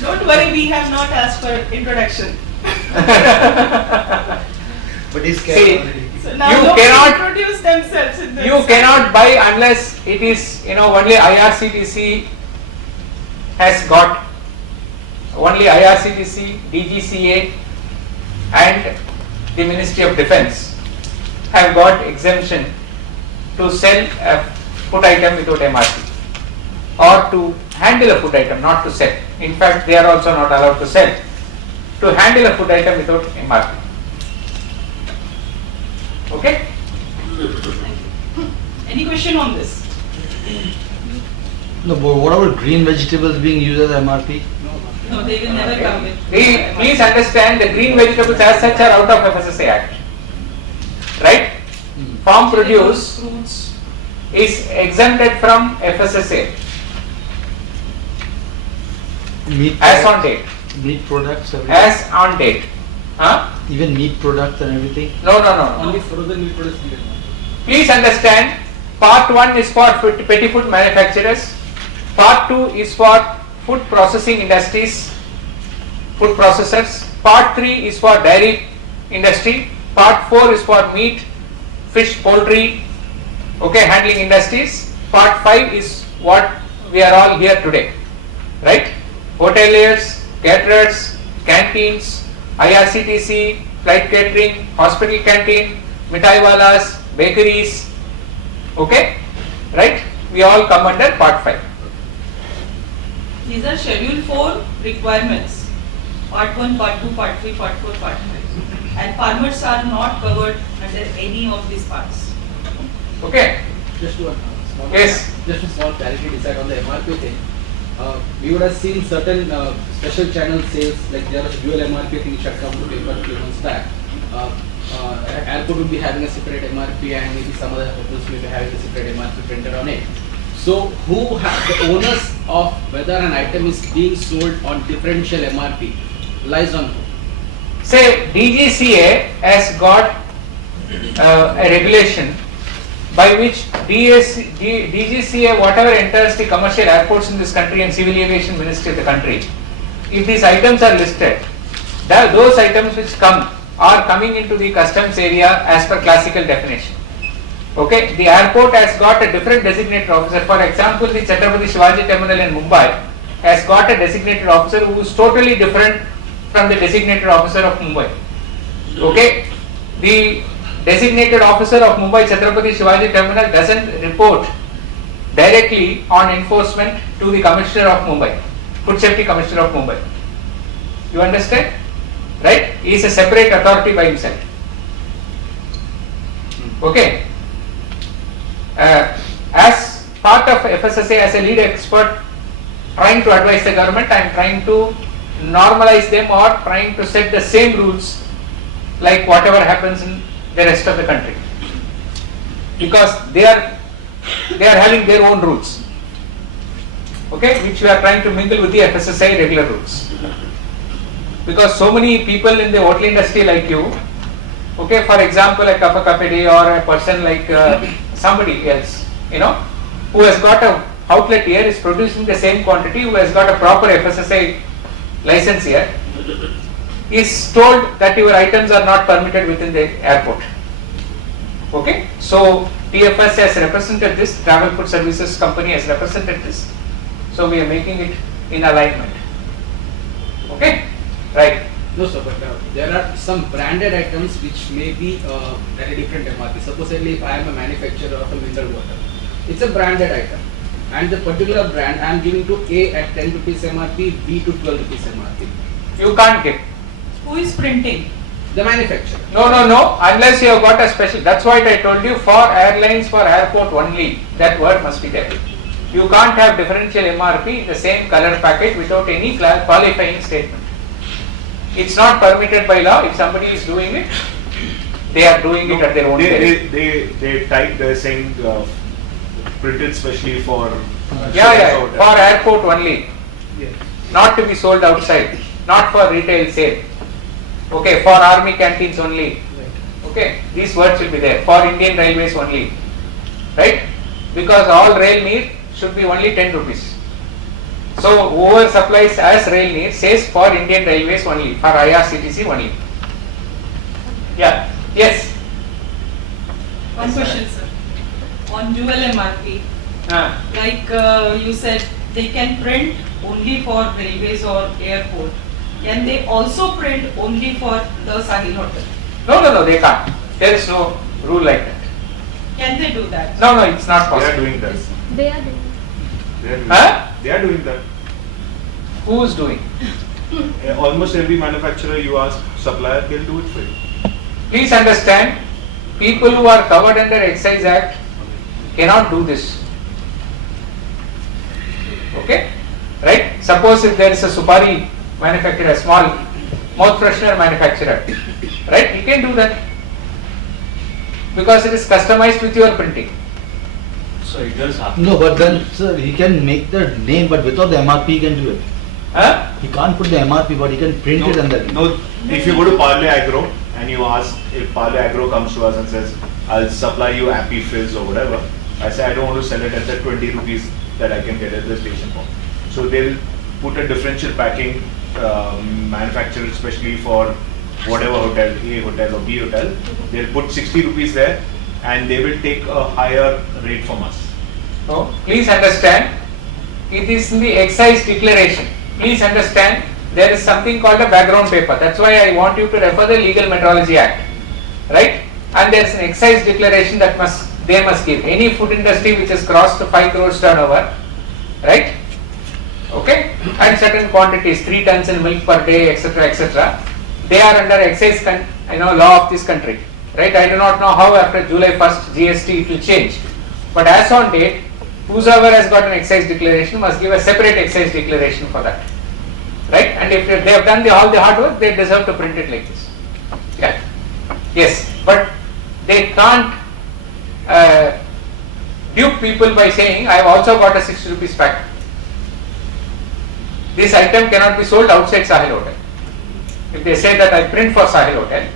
Don't worry, we have not asked for introduction. But he's See, So now you nobody cannot introduce themselves in this. you cannot buy unless it is only IRCTC has got, only IRCTC, DGCA and the Ministry of Defence have got exemption to sell a food item without MRP, or to handle a food item, not to sell. In fact, they are also not allowed to sell, to handle a food item without MRP. Okay? Any question on this? No, but what about green vegetables being used as MRP? No, they will never come with. Please understand, the green vegetables as such are out of FSSAI Act. Right? Farm produce Fruits. is exempted from FSSA Meat as on products, date. meat products, everything. As on date. Huh? Even meat products and everything. No. Only frozen meat products needed. Please understand, part 1 is for petty food manufacturers, part 2 is for food processing industries, food processors, part 3 is for dairy industry, part 4 is for meat, fish, poultry, handling industries, part 5 is what we are all here today, right? Hoteliers, caterers, canteens, IRCTC, flight catering, hospital canteen, mithai walas, bakeries, right? We all come under part 5. These are schedule 4 requirements. Part 1, part 2, part 3, part 4, part 5. And farmers are not covered under any of these parts. Okay? Just one small Yes. Just a small clarity decide on the MRP thing. We would have seen certain special channel sales, like there was dual MRP thing which had come to paper a few months back. Airport would be having a separate MRP and maybe some other hotels may be having a separate MRP printed on it. So who have the onus of whether an item is being sold on differential MRP lies on who? Say DGCA has got a regulation by which DGCA, whatever enters the commercial airports in this country and civil aviation ministry of the country, if these items are listed, those items which are coming into the customs area as per classical definition. Okay, the airport has got a different designated officer. For example, the Chhatrapati Shivaji Terminal in Mumbai has got a designated officer who is totally different from the designated officer of Mumbai. Okay, the designated officer of Mumbai Chhatrapati Shivaji Terminal doesn't report directly on enforcement to the Commissioner of Mumbai, Food Safety Commissioner of Mumbai. You understand? Right? He is a separate authority by himself. Okay. As part of FSSA, as a lead expert trying to advise the government, I am trying to normalize them or trying to set the same rules like whatever happens in the rest of the country, because they are having their own rules, okay, which we are trying to mingle with the FSSAI regular rules. Because so many people in the hotel industry like you, okay, for example, a Kappa Kapedi or a person like somebody else, who has got a outlet here, is producing the same quantity, who has got a proper FSSAI license here, is told that your items are not permitted within the airport. Okay, so TFS has represented this, Travel Food Services Company has represented this, so we are making it in alignment. Okay, right. No sir, but there are some branded items which may be at a different MRP. Supposedly if I am a manufacturer of a mineral water, it's a branded item and the particular brand I am giving to A at 10 rupees MRP, B to 12 rupees MRP. You can't give. Who is printing? The manufacturer. No, unless you have got a special, that's why I told you, for airlines, for airport only, that word must be there. You can't have differential MRP in the same color packet without any qualifying statement. It's not permitted by law. If somebody is doing it, they are doing it at their own peril. They type there saying printed specially for for airport only, Yes. not to be sold outside, not for retail sale. Okay, for army canteens only. Right. Okay, these words will be there for Indian Railways only, right? Because all rail meat should be only 10 rupees. So whoever supplies as rail needs says for Indian Railways only, for IRCTC only. Yeah. Yes. One question, sir. On dual MRP, like you said, they can print only for railways or airport. Can they also print only for the Sahil Hotel? No, they can't. There is no rule like that. Can they do that? No, it's not They are possible. doing that. They are doing. They are doing Huh? that. They are doing that. Who is doing? Almost every manufacturer you ask supplier, they'll do it for you. Please understand, people who are covered under Excise Act cannot do this. Okay? Right? Suppose if there is a supari manufacturer, a small mouth freshener manufacturer, right? He can do that because it is customized with your printing. So it does happen. No, but then, sir, he can make the name, but without the MRP, he can do it. Huh? He can't put the MRP, but he can print it and then. No, if you go to Parle Agro and you ask if Parle Agro comes to us and says, I'll supply you Appy Fizz or whatever, I say I don't want to sell it at the 20 rupees that I can get at the station for. So they'll put a differential packing manufacturer, especially for whatever hotel, A hotel or B hotel, they'll put 60 rupees there and they will take a higher rate from us. So please understand, it is in the excise declaration. Please understand, there is something called a background paper. That's why I want you to refer the Legal Metrology Act, right? And there is an excise declaration that they must give. Any food industry which has crossed the 5 crores turnover, right? Okay, and certain quantities, 3 tons in milk per day, etc., they are under excise law of this country, right? I do not know how after July 1st GST it will change, but as on date, whosoever has got an excise declaration must give a separate excise declaration for that, right? And if they have done all the hard work, they deserve to print it like this. Yeah. Yes, but they can't dupe people by saying I have also got a 60 rupees pack. This item cannot be sold outside Sahil Hotel. If they say that I print for Sahil Hotel,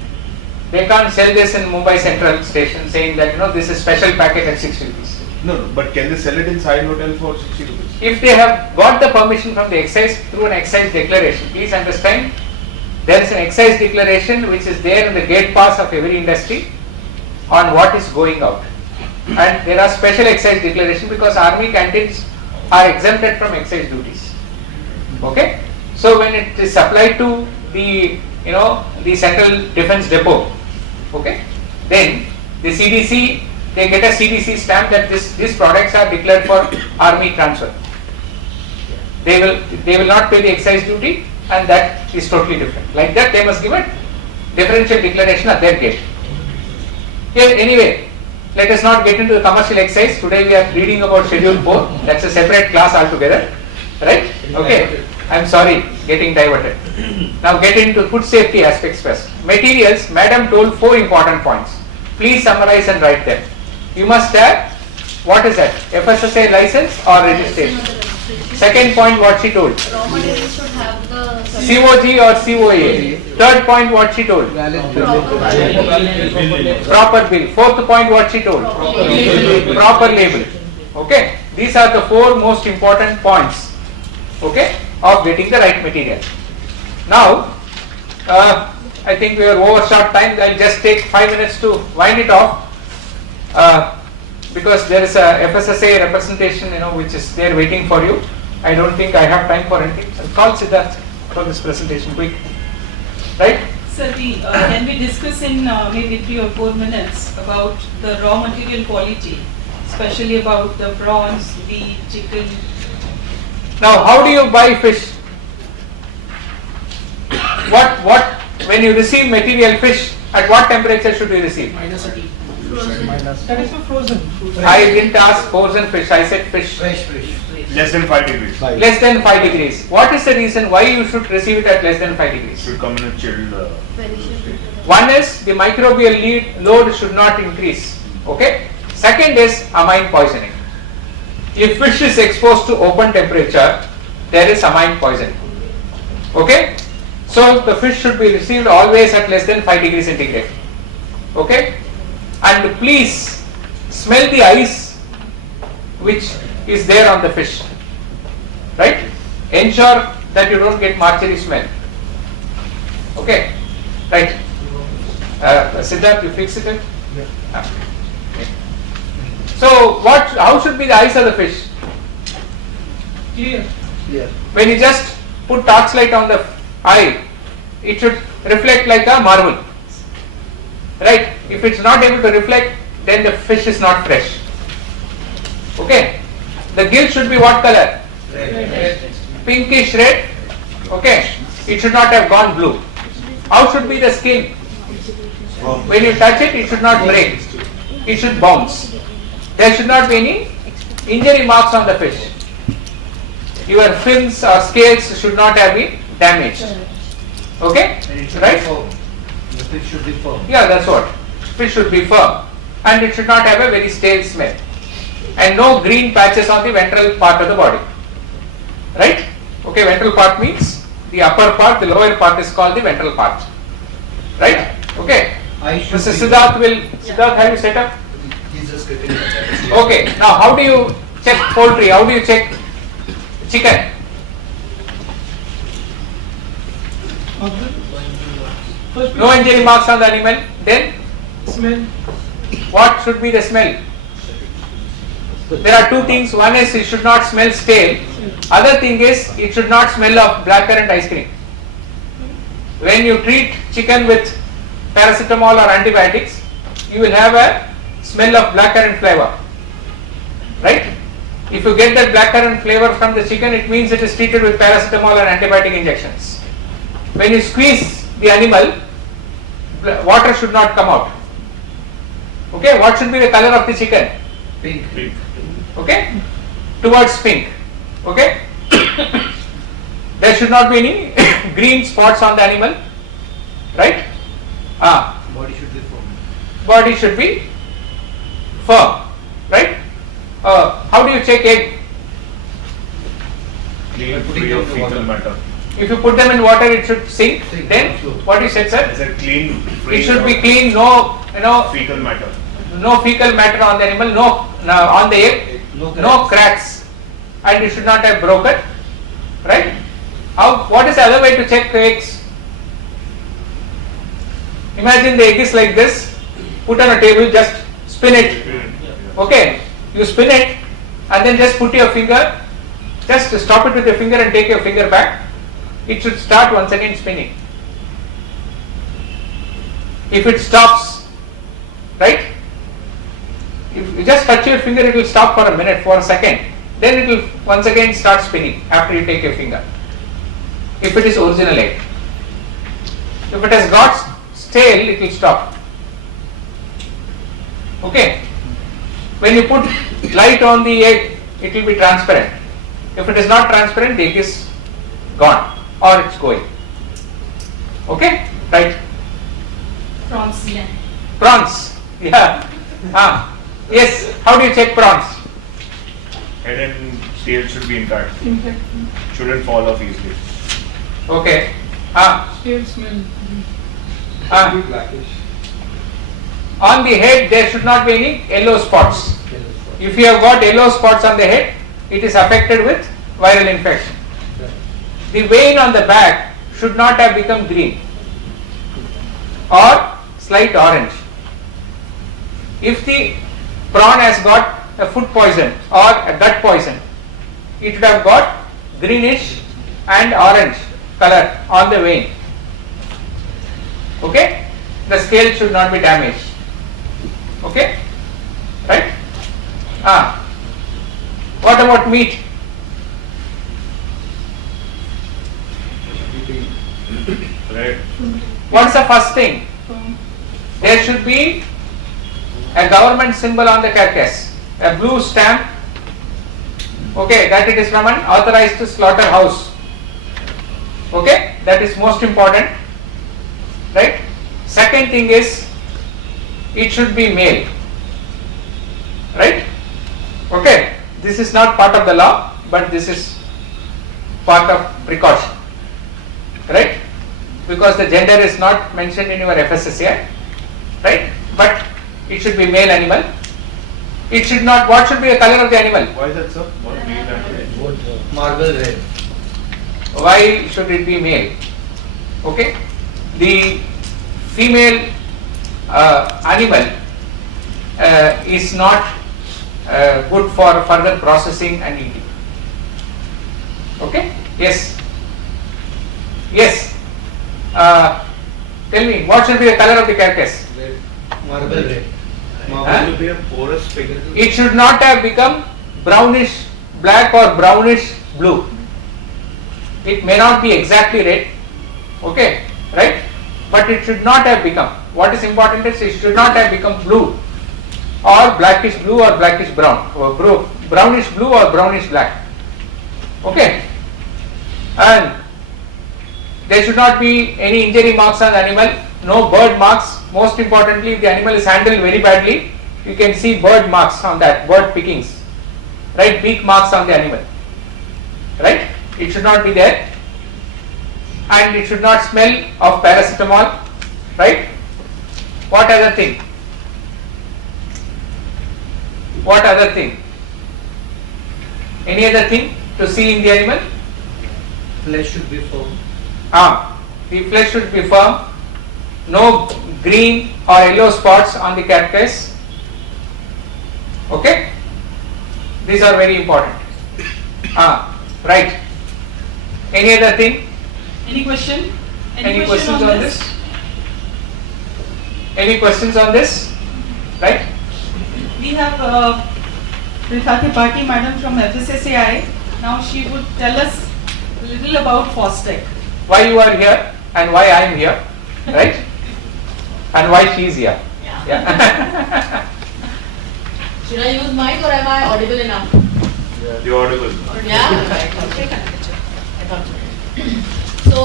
they can't sell this in Mumbai Central Station saying that this is special packet at 60 rupees. No, but can they sell it in Sahil Hotel for 60 rupees? If they have got the permission from the excise through an excise declaration, please understand, there is an excise declaration which is there in the gate pass of every industry on what is going out. And there are special excise declaration because army canteens are exempted from excise duties. Okay? So when it is supplied to the the Central Defence Depot, okay, then the CDC, they get a CDC stamp that these products are declared for army transfer. They will not pay the excise duty, and that is totally different. Like that, they must give a differential declaration at their gate. Here, anyway, let us not get into the commercial excise. Today we are reading about Schedule 4. That's a separate class altogether, right? Okay. I'm sorry, getting diverted. Now get into food safety aspects first. Materials, Madam told 4 important points. Please summarize and write them. You must have, what is that? FSSAI license or registration? Second point, what she told? Raw materials should have the COG or COA. Third point, what she told? Proper bill. Fourth point, what she told? Proper label. Okay. These are the 4 most important points, okay, of getting the right material. Now, I think we are overshot time. I'll just take 5 minutes to wind it off because there is a FSSAI representation, which is there waiting for you. I don't think I have time for anything. I'll call Siddharth for this presentation quick. Right? Sir, can we discuss in maybe 3 or 4 minutes about the raw material quality, especially about the prawns, beef, chicken? Now, how do you buy fish? When you receive material fish, at what temperature should you receive? That is for frozen. I didn't ask frozen fish, I said fish. Less than 5 degrees. Less than 5 degrees. What is the reason why you should receive it at less than 5 degrees? Should come in a chilled. One is the microbial load should not increase. Okay. Second is amine poisoning. If fish is exposed to open temperature, there is amine poisoning. Okay. So the fish should be received always at less than 5 degrees centigrade. Okay. And please smell the ice which is there on the fish. Right. ensure that you don't get mortuary smell. Okay, right. Siddharth, you fix it? Yeah. Okay. So how should be the eyes of the fish? Clear. Clear. When you just put torchlight on the eye, it should reflect like a marble. Right? If it's not able to reflect, then the fish is not fresh. Okay? The gill should be what color? Red. Pinkish red. Okay? It should not have gone blue. How should be the skin? When you touch it, it should not break. It should bounce. There should not be any injury marks on the fish. Your fins or scales should not have been damaged. Okay? Right? The fish should be firm. Yeah, that's what. Fish should be firm. And it should not have a very stale smell. And no green patches on the ventral part of the body. Right? Okay, ventral part means the upper part, the lower part is called the ventral part. Right? Okay. Mr. Siddharth, have you set up? He's just getting it. Okay. Now, how do you check poultry? How do you check chicken? No injury marks on the animal. Then, Smell. what should be the smell? There are two things. One is it should not smell stale. Other thing is it should not smell of blackcurrant ice cream. When you treat chicken with paracetamol or antibiotics, you will have a smell of blackcurrant flavor. Right? If you get that blackcurrant flavor from the chicken, it means it is treated with paracetamol or antibiotic injections. When you squeeze the animal, water should not come out. Okay, what should be the color of the chicken? Pink. Okay, towards pink. Okay, there should not be any green spots on the animal. Right? Body should be firm. Body should be firm. Right? How do you check egg? Clean, Putting free them of in fecal water. matter. If you put them in water, it should sink. Sink, Then float. what you said, I sir? said clean, free It should be of clean. No, fecal matter. no fecal matter on the animal. No, on the egg. No cracks, and it should not have broken. Right? What is the other way to check eggs? Imagine the egg is like this. Put on a table. Just spin it. Okay, you spin it and then just put your finger, just stop it with your finger and take your finger back. It should start once again spinning. If it stops, right? If you just touch your finger, it will stop for a minute, for a second. Then it will once again start spinning after you take your finger. If it is original egg. If it has got stale, it will stop. Okay. When you put light on the egg, it will be transparent. If it is not transparent, the egg is gone or it's going. Okay? Right? Prawns. Prawns. Yeah. Yes. How do you check prawns? Head and tail should be intact. Shouldn't fall off easily. Okay. Tail smell. Blackish. On the head, there should not be any yellow spots. If you have got yellow spots on the head, it is affected with viral infection. The vein on the back should not have become green or slight orange. If the prawn has got a food poison or a gut poison, it would have got greenish and orange color on the vein. Okay? The scale should not be damaged. Okay? Right? What about meat? Right? What is the first thing? There should be a government symbol on the carcass, a blue stamp, okay, that it is from an authorized slaughterhouse. Okay, that is most important, right? Second thing is, it should be male, right? Okay, this is not part of the law, but this is part of precaution, right? Because the gender is not mentioned in your FSSAI, right? But it should be male animal. It should not, what should be the color of the animal? Why is that, sir? What do you have? Marble red. Why should it be male? Okay, the female animal is not good for further processing and eating. Okay, yes, yes. Tell me, what should be the color of the carcass? Marble red. Huh? Marble will be a porous figure. It should not have become brownish black or brownish blue. It may not be exactly red, okay, right? But it should not have become. What is important is it should not have become blue or blackish blue or blackish brown or brownish blue or brownish black. Okay, and there should not be any injury marks on the animal, no bird marks. Most importantly, if the animal is handled very badly, you can see bird marks on that, bird pickings, right? Beak marks on the animal, right? It should not be there, and it should not smell of paracetamol, right? What other thing? What other thing? Any other thing to see in the animal? Flesh should be firm. The flesh should be firm, no green or yellow spots on the carcass. Okay, these are very important. Right. Any other thing? Any question? Any questions on this? Any questions on this? Right? We have Prithati Bhati madam from FSSAI. Now she would tell us a little about FOSTEC. Why you are here and why I am here, right? And why she is here. Yeah. Should I use mic or am I audible enough? You're audible. Yeah, right. Okay, I thought so. So,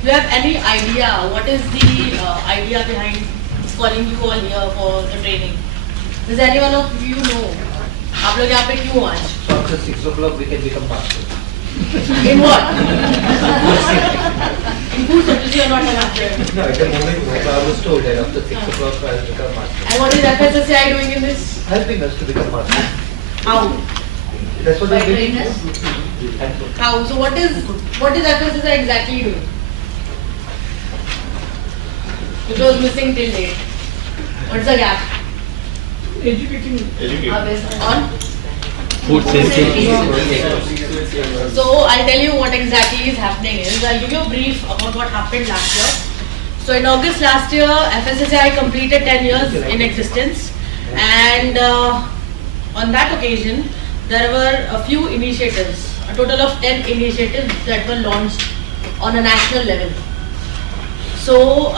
do you have any idea what is the idea behind calling you all here for the training? Does anyone of you know? आप लोग यहाँ पे क्यों आज? So after 6 o'clock we can become master. In what? In food safety or not after? No, at the moment I was told that after 6 o'clock I will become master. And what is FSSAI doing in this? Helping us to become master. How? That's what By I did. training us? How? So what is FSSAI exactly doing? It was missing till date. What's the gap? Educate. On? Food safety. So I'll tell you what exactly is happening is, I'll give you a brief about what happened last year. So in August last year, FSSAI completed 10 years in existence, and on that occasion, there were a few initiatives, a total of 10 initiatives that were launched on a national level. So